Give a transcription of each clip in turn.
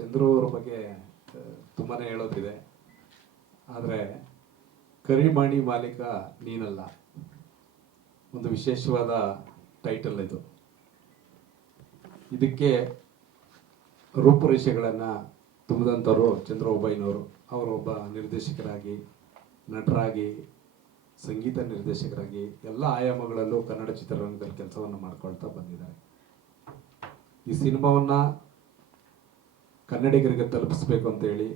ಚಂದ್ರು ಅವ್ರ ಬಗ್ಗೆ ತುಂಬಾ ಹೇಳೋದಿದೆ. ಆದರೆ, ಕರಿಮಾಣಿ ಮಾಲೀಕ ನೀನಲ್ಲ. ಒಂದು ವಿಶೇಷವಾದ ಟೈಟಲ್ ಇದು. ಇದಕ್ಕೆ ರೂಪುರೇಷೆಗಳನ್ನು ತುಂಬಿದಂಥವ್ರು ಚಂದ್ರ ಒಬ್ಬಯ್ಯನವರು ಅವರು ನಿರ್ದೇಶಕರಾಗಿ, ನಟರಾಗಿ, ಸಂಗೀತ ನಿರ್ದೇಶಕರಾಗಿ ಎಲ್ಲ ಆಯಾಮಗಳಲ್ಲೂ ಕನ್ನಡ ಚಿತ್ರರಂಗದಲ್ಲಿ ಕೆಲಸವನ್ನು ಮಾಡ್ಕೊಳ್ತಾ ಬಂದಿದ್ದಾರೆ. ಈ ಸಿನಿಮಾವನ್ನ ಕನ್ನಡಿಗರಿಗೆ ತಲುಪಿಸ್ಬೇಕು ಅಂತೇಳಿ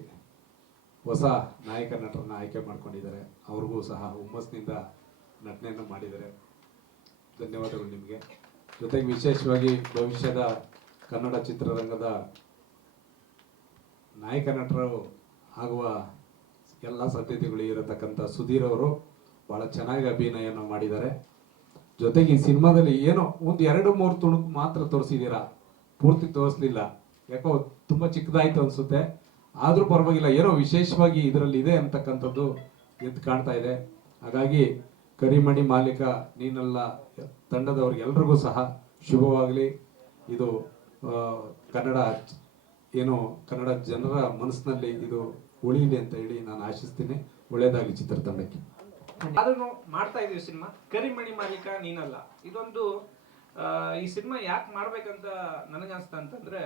ಹೊಸ ನಾಯಕ ನಟರನ್ನ ಆಯ್ಕೆ ಮಾಡ್ಕೊಂಡಿದ್ದಾರೆ. ಅವ್ರಿಗೂ ಸಹ ಹುಮ್ಮಸ್ನಿಂದ ನಟನೆಯನ್ನು ಮಾಡಿದ್ದಾರೆ. ಧನ್ಯವಾದಗಳು ನಿಮಗೆ. ಜೊತೆಗೆ ವಿಶೇಷವಾಗಿ ಭವಿಷ್ಯದ ಕನ್ನಡ ಚಿತ್ರರಂಗದ ನಾಯಕ ನಟರು ಆಗುವ ಎಲ್ಲ ಸಾಧ್ಯತೆಗಳು ಇರತಕ್ಕಂಥ ಸುಧೀರ್ ಅವರು ಭಾಳ ಚೆನ್ನಾಗಿ ಅಭಿನಯನ ಮಾಡಿದ್ದಾರೆ. ಜೊತೆಗೆ ಈ ಸಿನಿಮಾದಲ್ಲಿ ಏನೋ ಒಂದು ಎರಡು ಮೂರು ತುಣುಕು ಮಾತ್ರ ತೋರಿಸಿದ್ದೀರಾ? ಪೂರ್ತಿ ತೋರಿಸ್ಲಿಲ್ಲ. ಯಾಕೋ ತುಂಬಾ ಚಿಕ್ಕದಾಯ್ತು ಅನ್ಸುತ್ತೆ. ಆದ್ರೂ ಪರವಾಗಿಲ್ಲ, ಏನೋ ವಿಶೇಷವಾಗಿ ಇದರಲ್ಲಿ ಇದೆ ಅಂತಕ್ಕಂಥದ್ದು ಎದ್ದು ಕಾಣ್ತಾ ಇದೆ. ಹಾಗಾಗಿ ಕರಿಮಣಿ ಮಾಲೀಕ, ನೀನಲ್ಲ ತಂಡದವ್ರಿಗೆಲ್ರಿಗೂ ಸಹ ಶುಭವಾಗಲಿ. ಇದು ಕನ್ನಡ ಏನು ಕನ್ನಡ ಜನರ ಮನಸ್ಸಿನಲ್ಲಿ ಇದು ಉಳಿಯಿದೆ ಅಂತ ಹೇಳಿ ನಾನು ಆಶಿಸ್ತೀನಿ. ಒಳ್ಳೆಯದಾಗಿ ಚಿತ್ರತಂಡಕ್ಕೆ ಅದನ್ನು ಮಾಡ್ತಾ ಇದೀವಿ ಸಿನಿಮಾ. ಕರಿಮಣಿ ಮಾಲೀಕ, ನೀನಲ್ಲ. ಇದೊಂದು ಈ ಸಿನಿಮಾ ಯಾಕೆ ಮಾಡ್ಬೇಕಂತ ನನಗನ್ಸ್ತಾ ಅಂತಂದ್ರೆ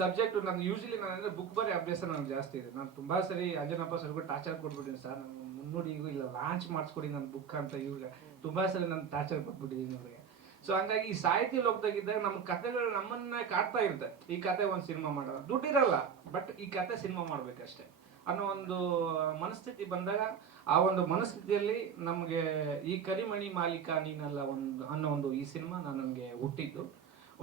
ಸಬ್ಜೆಕ್ಟ್ ನಾನು ಯೂಶಲಿ ನಾನು ಬುಕ್ ಬರೀ ಅಭ್ಯಾಸ ನನಗೆ ಜಾಸ್ತಿ ಇದೆ. ನಾನು ತುಂಬಾ ಸರಿ ಅಂಜನಪ್ಪ ಸರ್ಗೂ ಟಾರ್ಚರ್ ಕೊಟ್ಬಿಟ್ಟಿನಿ ಸರ್ ನಾನು ಮುನ್ನೋಡಿ ಇಲ್ಲ ಲಾಂಚ್ ಮಾಡಿಸ್ಕೊಡಿ ನನ್ನ ಬುಕ್ ಅಂತ ಇವ್ರಿಗೆ. ತುಂಬಾ ಸರಿ ನಾನು ಟಾರ್ಚರ್ ಕೊಟ್ಬಿಟ್ಟಿದ್ದೀನಿ ಅವ್ರಿಗೆ ಸೊ ಹಂಗಾಗಿ ಈ ಸಾಹಿತ್ಯ ಲೋಕದಾಗಿದ್ದಾಗ ನಮ್ಮ ಕಥೆಗಳು ನಮ್ಮನ್ನ ಕಾಡ್ತಾ ಇರುತ್ತೆ. ಈ ಕತೆ ಒಂದು ಸಿನಿಮಾ ಮಾಡೋದು. ದುಡ್ಡಿರಲ್ಲ ಬಟ್ ಈ ಕತೆ ಸಿನಿಮಾ ಮಾಡ್ಬೇಕಷ್ಟೇ. ಅನ್ನೋ ಒಂದು ಮನಸ್ಥಿತಿ ಬಂದಾಗ ಆ ಒಂದು ಮನಸ್ಥಿತಿಯಲ್ಲಿ ನಮಗೆ ಈ ಕರಿಮಣಿ ಮಾಲೀಕ ನೀನಲ್ಲ ಒಂದು ಅನ್ನೋ ಒಂದು ಈ ಸಿನಿಮಾ ನನಗೆ ಹುಟ್ಟಿದ್ದು.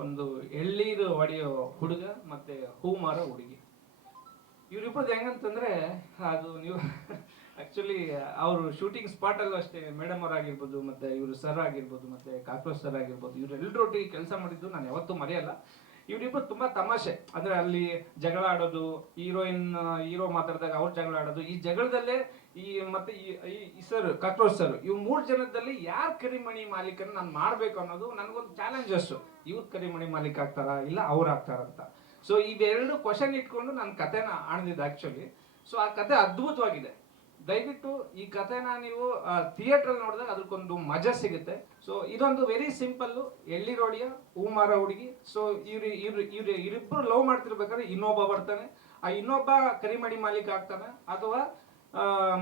ಒಂದು ಎಳ್ಳೀರು ಹೊಡೆಯೋ ಹುಡುಗ ಮತ್ತೆ ಹೂ ಮಾರೋ ಹುಡುಗಿ. ಇವ್ರಿಬ್ಬರದ್ದು ಹೆಂಗಂತಂದ್ರೆ, ಅದು ನೀವು ಆಕ್ಚುಲಿ ಅವರು ಶೂಟಿಂಗ್ ಸ್ಪಾಟ್ ಅಲ್ಲೂ ಅಷ್ಟೇ ಮೇಡಮ್ ಅವ್ರು ಆಗಿರ್ಬೋದು ಮತ್ತೆ ಇವರು ಸರ್ ಆಗಿರ್ಬೋದು, ಮತ್ತೆ ಕಾಕ್ರೋಚ್ ಸರ್ ಆಗಿರ್ಬೋದು ಇವರೆಲ್ಲರೊಟ್ಟಿಗೆ ಕೆಲಸ ಮಾಡಿದ್ದು ನಾನು ಯಾವತ್ತೂ ಮರೆಯಲ್ಲ. ಇವರಿಬ್ಬರು ತುಂಬಾ ತಮಾಷೆ. ಅಂದ್ರೆ ಅಲ್ಲಿ ಜಗಳ ಆಡೋದು, ಹೀರೋಯಿನ್, ಹೀರೋ ಮಾತಾಡಿದಾಗ ಅವ್ರು ಜಗಳ ಆಡೋದು, ಈ ಜಗಳದಲ್ಲೇ ಈ ಮತ್ತೆ ಈ ಸರ್ ಕಾಕ್ರೋಚ್ ಸರ್ ಇವ್ ಮೂರು ಜನದಲ್ಲಿ ಯಾರ್ ಕರಿಮಣಿ ಮಾಲೀಕನ ನಾನು ಮಾಡ್ಬೇಕು ಅನ್ನೋದು ನನಗೊಂದು ಚಾಲೆಂಜ್ ಅಷ್ಟು ಇವ್ರು ಕರಿಮಣಿ ಮಾಲೀಕ ಆಗ್ತಾರಾ, ಇಲ್ಲ ಅವ್ರು ಆಗ್ತಾರಂತ ಸೊ ಇದೆರಡು ಕ್ವಶನ್ ಇಟ್ಕೊಂಡು ನನ್ನ ಕತೆನ ಆಣದಿದ್ದೆ ಆಕ್ಚುಲಿ ಸೊ ಆ ಕತೆ ಅದ್ಭುತವಾಗಿದೆ. ದಯವಿಟ್ಟು ಈ ಕಥೆನ ನೀವು ಥಿಯೇಟರ್ ನೋಡಿದಾಗ ಅದಕ್ಕೊಂದು ಮಜಾ ಸಿಗುತ್ತೆ. ಸೊ ಇದೊಂದು ವೆರಿ ಸಿಂಪಲ್ ಎಳ್ಳಿರೋಡಿಯ ಹೂಮಾರ ಹುಡುಗಿ. ಸೊ ಇವ್ರು ಇವ್ರು ಇವ್ರು ಇವರಿಬ್ಬರು ಲವ್ ಮಾಡ್ತಿರ್ಬೇಕಾದ್ರೆ ಇನ್ನೊಬ್ಬ ಬರ್ತಾನೆ. ಆ ಇನ್ನೊಬ್ಬ ಕರಿಮಣಿ ಮಾಲೀಕ ಆಗ್ತಾನೆ. ಅಥವಾ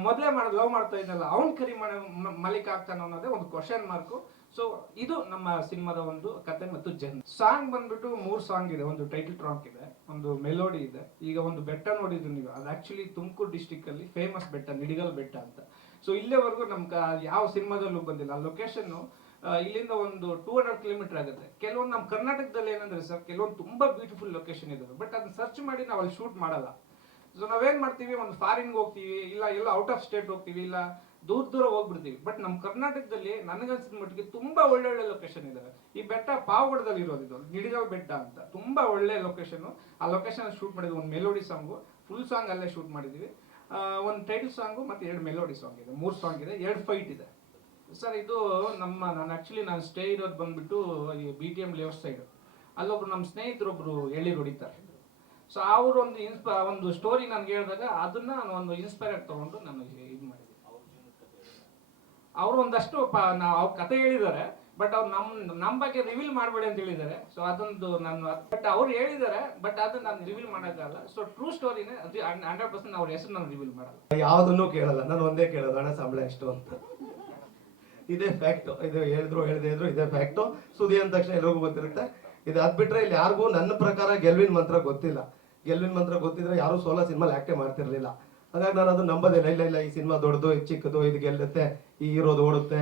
ಮೊದ್ಲೇ ಮಾಡ್, ಲವ್ ಮಾಡ್ತಾ ಇದ್ದಲ್ಲ, ಅವನ್ ಕರಿ ಮಲಿಕ್ ಆಗ್ತಾನೆ ಅನ್ನೋದೇ ಒಂದು ಕ್ವಶನ್ ಮಾರ್ಕು ಸೊ ಇದು ನಮ್ಮ ಸಿನಿಮಾದ ಒಂದು ಕತೆ ಮತ್ತು ಜನ್ ಸಾಂಗ್ ಬಂದ್ಬಿಟ್ಟು ಮೂರು ಸಾಂಗ್ ಇದೆ, ಒಂದು ಟೈಟಲ್ ಟ್ರಾಕ್ ಇದೆ, ಒಂದು ಮೆಲೋಡಿ ಇದೆ. ಈಗ ಒಂದು ಬೆಟ್ಟ ನೋಡಿದ್ರು ನೀವು, ಅದು ಆಕ್ಚುಲಿ ತುಮಕೂರು ಡಿಸ್ಟಿಕ್ ಅಲ್ಲಿ ಫೇಮಸ್ ಬೆಟ್ಟ, ನಿಡಿಗಲ್ ಬೆಟ್ಟ ಅಂತ. ಸೊ ಇಲ್ಲೇವರೆಗೂ ನಮ್ಗೆ ಯಾವ ಸಿನಿಮಾದಲ್ಲೂ ಬಂದಿಲ್ಲ. ಆ ಲೊಕೇಶನ್ ಇಲ್ಲಿಂದ ಒಂದು ಟೂ ಹಂಡ್ರೆಡ್ ಕಿಲೋಮೀಟರ್ ಆಗುತ್ತೆ. ಕೆಲವೊಂದು ನಮ್ಮ ಕರ್ನಾಟಕದಲ್ಲಿ ಏನಂದ್ರೆ ಸರ್ ಕೆಲವೊಂದು ತುಂಬಾ ಬ್ಯೂಟಿಫುಲ್ ಲೊಕೇಶನ್ ಇದಾವೆ. ಬಟ್ ಅದನ್ನ ಸರ್ಚ್ ಮಾಡಿ ನಾವು ಅಲ್ಲಿ ಶೂಟ್ ಮಾಡಲ್ಲ. ಸೊ ನಾವೇನ್ ಮಾಡ್ತೀವಿ? ಒಂದು ಫಾರಿನ್ ಹೋಗ್ತೀವಿ, ಇಲ್ಲ, ಎಲ್ಲ ಔಟ್ ಆಫ್ ಸ್ಟೇಟ್ ಹೋಗ್ತೀವಿ, ಇಲ್ಲ, ದೂರ ದೂರ ಹೋಗ್ಬಿಡ್ತೀವಿ. ಬಟ್ ನಮ್ಮ ಕರ್ನಾಟಕದಲ್ಲಿ ನನಗನ್ಸಿದ ಮಟ್ಟಿಗೆ ತುಂಬಾ ಒಳ್ಳೆ ಒಳ್ಳೆ ಲೊಕೇಶನ್ ಇದಾವೆ ಈ ಬೆಟ್ಟ ಪಾವಗಡದಲ್ಲಿ ಇರೋದು ಇದು. ನಿಡಿಗಾವ್ ಬೆಟ್ಟ ಅಂತ. ತುಂಬಾ ಒಳ್ಳೆ ಲೊಕೇಶನ್ ಆ ಲೊಕೇಶನ್ ಶೂಟ್ ಮಾಡಿದ್ವಿ. ಒಂದು ಮೆಲೋಡಿ ಸಾಂಗು ಫುಲ್ ಸಾಂಗ್ ಅಲ್ಲೇ ಶೂಟ್ ಮಾಡಿದ್ವಿ. ಒಂದು ಟೈಟಲ್ ಸಾಂಗು ಮತ್ತೆ ಎರಡು ಮೆಲೋಡಿ ಸಾಂಗ್ ಇದೆ. ಮೂರು ಸಾಂಗ್ ಇದೆ. ಎರಡು ಫೈಟ್ ಇದೆ. ಸರ್ ಇದು ನಮ್ಮ, ನಾನು ಆಕ್ಚುಲಿ ನಾನು ಸ್ಟೇ ಇರೋದು ಬಂದ್ಬಿಟ್ಟು ಈ B T M layout side ಅಲ್ಲೊಬ್ರು ನಮ್ಮ ಸ್ನೇಹಿತರೊಬ್ರು ಎಳ್ಳಿರು ಹೊಡಿತಾರೆ. ಸೊ ಅವರು ಒಂದು ಇನ್ಸ್ಪ ಒಂದು ಸ್ಟೋರಿ ನನ್ಗೆ ಹೇಳಿದಾಗ ಅದನ್ನ ನಾನು ಒಂದು ಇನ್ಸ್ಪೈರ್ ಆಗಿ ತಗೊಂಡು ನಾನು ಇದು ಮಾಡಿದೆ. ಅವರು ಒಂದಷ್ಟು ನಾವು ಅವ್ರ ಕತೆ ಹೇಳಿದ್ದಾರೆ ಬಟ್ ಅವ್ರು ನಮ್ ನಮ್ಮ ಬಗ್ಗೆ ರಿವೀಲ್ ಮಾಡಬೇಡಿ ಅಂತ ಹೇಳಿದ್ದಾರೆ. ಸೊ ಅದೊಂದು ನಾನು ಬಟ್ ಅವ್ರು ಹೇಳಿದ್ದಾರೆ ಬಟ್ ಅದನ್ನ ನಾನು ರಿವೀಲ್ ಮಾಡೋಕ್ಕಲ್ಲ ಸೊ ಟ್ರೂ ಸ್ಟೋರಿನೇ ಅದು ಹಂಡ್ರೆಡ್ ಪರ್ಸೆಂಟ್ ಅವ್ರ ಹೆಸರು ನಾನು ರಿವೀಲ್ ಮಾಡಲ್ಲ. ಯಾವುದನ್ನು ಕೇಳಲ್ಲ, ನಾನು ಒಂದೇ ಕೇಳೋದು, ಹಣ, ಸಂಬಳ ಎಷ್ಟು ಅಂತ. ಇದೇ ಫ್ಯಾಕ್ಟ್ ಇದು ಹೇಳಿದ್ರು, ಹೇಳದೇ ಇದ್ರು, ಇದೇ ಫ್ಯಾಕ್ಟ್ ಸುದ್ದಿ ಅಂದ ತಕ್ಷಣ ಎಲ್ರಿಗೂ ಗೊತ್ತಿರುತ್ತೆ. ಇದು ಅದ್ ಬಿಟ್ರೆ ಇಲ್ಲಿ ಯಾರಿಗೂ ನನ್ನ ಪ್ರಕಾರ ಗೆಲ್ವಿನ್ ಮಂತ್ರ ಗೊತ್ತಿಲ್ಲ. ಗೆಲ್ವಿನ್ ಮಂತ್ರ ಗೊತ್ತಿದ್ರೆ ಯಾರು ಸೋಲೋ ಸಿನಿಮಾ ಆಕ್ಟೇ ಮಾಡ್ತಿರ್ಲಿಲ್ಲ. ಹಾಗಾಗಿ ನಾನು ಅದು ನಂಬೋದಿಲ್ಲ ಇಲ್ಲ. ಇಲ್ಲ ಈ ಸಿನಿಮಾ ದೊಡ್ಡದು, ಇದು ಚಿಕ್ಕದು, ಇದು ಗೆಲ್ಲುತ್ತೆ, ಈ ಇರೋದು ಓಡುತ್ತೆ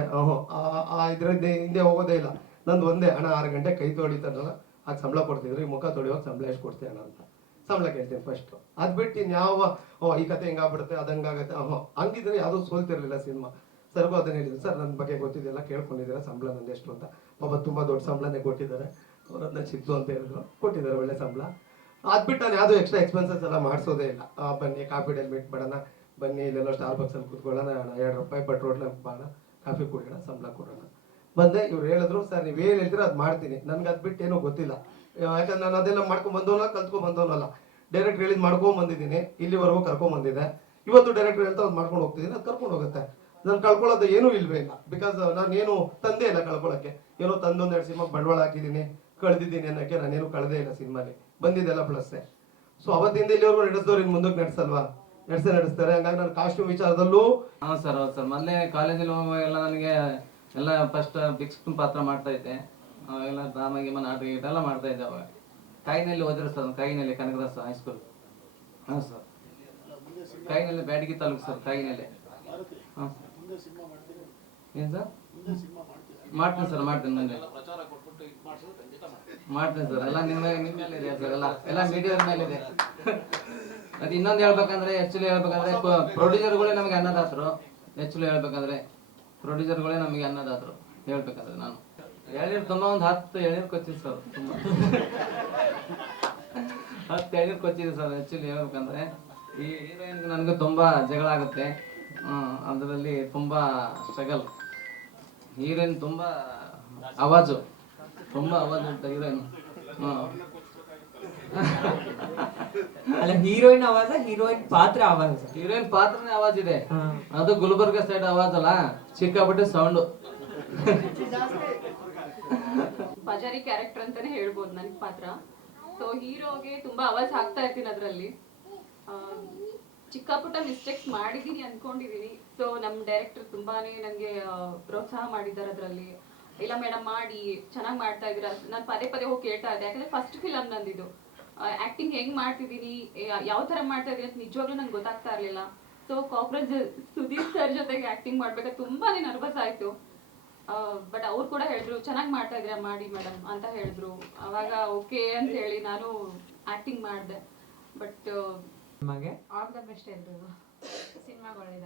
ಆ- ಇದ್ರ ಹಿಂದೆ ಹೋಗೋದೇ ಇಲ್ಲ. ನಂದು ಒಂದೇ, ಹಣ ಆರು ಗಂಟೆ ಕೈ ತೊಳಿತಾರಲ್ಲ ಆಗ ಸಂಬಳ ಕೊಡ್ತಿದ್ರು. ಈ ಮುಖ ತೊಳಿಯೋಕೆ ಸಂಬಳ ಎಷ್ಟು ಕೊಡ್ತೀಯ ಅಂತ. ಸಂಬಳ ಕೇಳ್ತೀನಿ ಫಸ್ಟ್ ಅದ್ ಬಿಟ್ಟು ಇನ್ಯಾವ, ಓ, ಈ ಕತೆ ಹಿಂಗಾಗ್ಬಿಡುತ್ತೆ, ಅದು ಹಂಗಾಗತ್ತೆ ಓಹೋ ಹಂಗಿದ್ರೆ ಯಾವುದು ಸೋಲ್ತಿರ್ಲಿಲ್ಲ ಸಿನಿಮಾ. ಸರ್ಗೂ ಅದನ್ನ ಹೇಳಿದ್ರು ಸರ್ ನನ್ನ ಬಗ್ಗೆ ಗೊತ್ತಿದೆಯಲ್ಲ, ಕೇಳ್ಕೊಂಡಿದ್ದೀರಾ, ಸಂಬಳ ಎಷ್ಟು ಅಂತ. ಪಾಪ ತುಂಬಾ ದೊಡ್ಡ ಸಂಬಳನೇ ಕೊಟ್ಟಿದ್ದಾರೆ. ಅವ್ರು ಅದನ್ನ ಸಿಕ್ತು ಅಂತ ಹೇಳಿದ್ರು. ಕೊಟ್ಟಿದ್ದಾರೆ ಒಳ್ಳೆ ಸಂಬಳ. ಅದ್ಬಿಟ್ಟು ನಾನು ಯಾವುದೂ ಎಕ್ಸ್ಟ್ರಾ ಎಕ್ಸ್ಪೆನ್ಸಸ್ ಎಲ್ಲ ಮಾಡಿಸೋದೇ ಇಲ್ಲ. ಬನ್ನಿ, ಕಾಫಿ ಡೇಲಿ ಮಾಡೋಣ. ಬನ್ನಿ, ಇಲ್ಲೆಲ್ಲ ಸ್ಟಾರ್ ಬಾಕ್ಸಲ್ಲಿ ಕೂತ್ಕೊಳ್ಳೋಣ. ಎರಡು ರೂಪಾಯಿ ಪೆಟ್ರೋಲ್ ಮಾಡೋಣ ಕಾಫಿ ಕುಡಿಯೋಣ, ಸಂಬಳ ಕೊಡೋಣ. ಬಂದೆ, ಇವ್ರು ಹೇಳಿದ್ರು, ಸರ್, ನೀವು ಏನ್ ಹೇಳ್ತೀರ ಅದು ಮಾಡ್ತೀನಿ. ನನಗೆ ಅದು ಬಿಟ್ಟು ಏನೂ ಗೊತ್ತಿಲ್ಲ. ಯಾಕಂದ್ರೆ ನಾನು ಅದೆಲ್ಲ ಮಾಡ್ಕೊಂಡು ಬಂದವಲ್ಲ ಕಲ್ತ್ಕೊಂಡು ಬಂದವನಲ್ಲ. ಡೈರೆಕ್ಟ್ ಹೇಳಿದ್ ಮಾಡ್ಕೊಂಡ್ ಬಂದಿದ್ದೀನಿ. ಇಲ್ಲಿವರೆಗೂ ಕರ್ಕೊಂಡ್ ಬಂದಿದೆ ಇವತ್ತು ಡೈರೆಕ್ಟ್ ಹೇಳ್ತಾ ಅದು ಮಾಡ್ಕೊಂಡು ಹೋಗ್ತಿದ್ದೀನಿ. ಅದು ಕರ್ಕೊಂಡು ಹೋಗುತ್ತೆ. ನಾನು ಕಳ್ಕೊಳ್ಳೋದು ಏನೂ ಇಲ್ವೇ ಇಲ್ಲ. ಬಿಕಾಸ್ ನಾನು ಏನು ತಂದೆ ಇಲ್ಲ ಕಳ್ಕೊಳ್ಳೋಕ್ಕೆ ಏನೋ ತಂದೊಂದು ಎರಡು ಸಿನಿಮಾ ಬಂಡವಾಳ ಹಾಕಿದ್ದೀನಿ. ಕಳೆದಿದ್ದೀನಿ ಅನ್ನೋಕ್ಕೆ ನಾನೇನು ಕಳೆದೇ ಇಲ್ಲ ಸಿನಿಮಾಲಿ ಬಂದಿದ್ದೆಲ್ಲ ಪ್ಲಸ್ಸೇ ಸೊ ಅವತ್ತಿಂದ ಇಲ್ಲಿವರೆಗೂ ನಡೆಸಿದವ್ರು ಇನ್ನು ಮುಂದಕ್ಕೆ ನಡೆಸಲ್ವಾ? ನಡೆಸೇ ನಡೆಸ್ತಾರೆ. ಹಂಗಾಗಿ ನಾನು ಕಾಸ್ಟ್ಯೂಮ್ ವಿಚಾರದಲ್ಲೂ ಹಾಂ ಸರ್ ಹೌದು ಸರ್ ಮೊದಲೇ ಕಾಲೇಜಲ್ಲಿ ಹೋಗುವಾಗೆಲ್ಲ ನನಗೆ ಎಲ್ಲ ಫಸ್ಟ್ ಬಿಕ್ಸ್ ಪಾತ್ರ ಮಾಡ್ತಾ ಇದ್ದೆ. ಅವಾಗೆಲ್ಲ ಡ್ರಾಮಾ ಗೀಮ, ನಾಟಕ ಇದೆಲ್ಲ ಮಾಡ್ತಾ ಇದ್ದೆ ಅವಾಗ. ಕೈನಲ್ಲಿ ಓದಿರೋ ಸರ್ ಕೈನಲ್ಲಿ ಕನಕದಾಸ ಹೈಸ್ಕೂಲ್ ಹಾಂ ಸರ್ ಕೈನಲ್ಲಿ ಬ್ಯಾಡಗಿ ತಾಲೂಕು ಸರ್ ಕೈನಲ್ಲಿ. ಹಾಂ ಏನು ಸರ್? ಮಾಡ್ತೀನಿ. ಸರ್ ಮಾಡ್ತೀನಿ ಮುಂದೆ ಮಾಡ್ತೀನಿ. ಸರ್ ಎಲ್ಲ ನಿಮ್ಮ ನಿಮ್ಮ ಮೇಲೆ ಇದೆ ಸರ್ ಎಲ್ಲ ಎಲ್ಲ ಮೀಡಿಯಾದ ಮೇಲೆ ಇದೆ. ಅದು ಇನ್ನೊಂದು ಹೇಳ್ಬೇಕಂದ್ರೆ ಆಕ್ಚುಲಿ ಹೇಳ್ಬೇಕಂದ್ರೆ ಪ್ರೊಡ್ಯೂಸರ್ಗಳೇ ನಮಗೆ ಅನ್ನದಾತರು. ಆಕ್ಚುಲಿ ಹೇಳ್ಬೇಕಂದ್ರೆ ಪ್ರೊಡ್ಯೂಸರ್ಗಳೇ ನಮಗೆ ಅನ್ನದಾತರು ಹೇಳ್ಬೇಕಂದ್ರೆ ನಾನು. ಹೇಳಿರ್ ತುಂಬ ಒಂದು ಹತ್ತು ಹೇಳಿರ್ ಕೊಚ್ಚಿದೆ ಸರ್ ತುಂಬ. ಹತ್ತು ಹೇಳಿರ್ ಕೊಚ್ಚಿದೆ ಸರ್ ಆಕ್ಚುಲಿ ಹೇಳ್ಬೇಕಂದ್ರೆ. ಈ ಹೀರೋಯಿನ್ಗೆ ನನಗೆ ತುಂಬಾ ಜಗಳ ಆಗುತ್ತೆ. ಅದರಲ್ಲಿ ತುಂಬಾ ಸ್ಟ್ರಗಲ್ ಹೀರೋಯಿನ್ ತುಂಬಾ ಅವಾಜು ತುಂಬಾ ಅವಾಜು ಉಂಟು ಹೀರೋಯಿನ್. ಹ್ಮ್. ಅಲ್ಲ ಹೀರೋಯಿನ್ ಆವಾಜ ಹೀರೋಯಿನ್ ಪಾತ್ರ ಆವಾಜ ಹೀರೋಯಿನ್ ಪಾತ್ರನೇ ಆವಾಜ್ ಇದೆ. ಅದು ಗುಲ್ಬರ್ಗ ಸೈಡ್ ಆವಾಜ್ ಅಲ್ಲ ಸಿಕ್ಕಾಪಟ್ಟೆ ಸೌಂಡ್ ಪಜಾರಿ ಕ್ಯಾರೆಕ್ಟರ್ ಅಂತಾನೆ ಹೇಳ್ಬೋದು ನನ್ ಪಾತ್ರ. ಸೊ ಹೀರೋಗೆ ತುಂಬಾ ಅವಾಜ್ ಹಾಕ್ತಾ ಇರ್ತೀನಿ ಅದರಲ್ಲಿ. ಚಿಕ್ಕ ಪುಟ್ಟ ಮಿಸ್ಟೇಕ್ಸ್ ಮಾಡಿದೀನಿ ಅನ್ಕೊಂಡಿದೀನಿ. ಸೊ ನಮ್ಮ ಡೈರೆಕ್ಟರ್ ತುಂಬಾನೇ ನನಗೆ ಪ್ರೋತ್ಸಾಹ ಮಾಡಿದ್ದಾರೆ ಅದರಲ್ಲಿ. ಇಲ್ಲ ಮೇಡಮ್ ಮಾಡಿ, ಚೆನ್ನಾಗಿ ಮಾಡ್ತಾ ಇದ್ದೀರಾ? ನಾನು ಪದೇ ಪದೇ ಹೋಗಿ ಕೇಳ್ತಾ ಇದ್ದೆ. ಯಾಕಂದ್ರೆ ಫಸ್ಟ್ ಫಿಲಮ್ ನಂದಿದು. ಆಕ್ಟಿಂಗ್ ಹೆಂಗ್ ಮಾಡ್ತಿದ್ದೀನಿ ಯಾವ ತರ ಮಾಡ್ತಾ ಇದ್ದೀನಿ ಅಂತ ನಿಜವಾಗ್ಲೂ ನಂಗೆ ಗೊತ್ತಾಗ್ತಾ ಇರ್ಲಿಲ್ಲ. ಸೊ ಕಾಕ್ರೋಚ್ ಸುದೀಪ್ ಸರ್ ಜೊತೆಗೆ ಆಕ್ಟಿಂಗ್ ಮಾಡ್ಬೇಕಾದ್ರೆ ತುಂಬಾನೇ ನರ್ವಸ್ ಆಯಿತು. ಬಟ್ ಅವ್ರು ಕೂಡ ಹೇಳಿದ್ರು, ಚೆನ್ನಾಗಿ ಮಾಡ್ತಾ ಇದ್ದೀರಾ? ಮಾಡಿ ಮೇಡಮ್ ಅಂತ ಹೇಳಿದ್ರು. ಅವಾಗ ಓಕೆ ಅಂತ ಹೇಳಿ ನಾನು ಆಕ್ಟಿಂಗ್ ಮಾಡಿದೆ. ಬಟ್ ನಿಮಗೆ? ಆಲ್ ದ ಬೆಸ್ಟ್ ಎಲ್ರಿಗೂ. ಸಿನಿಮಾಗಳಿದೆ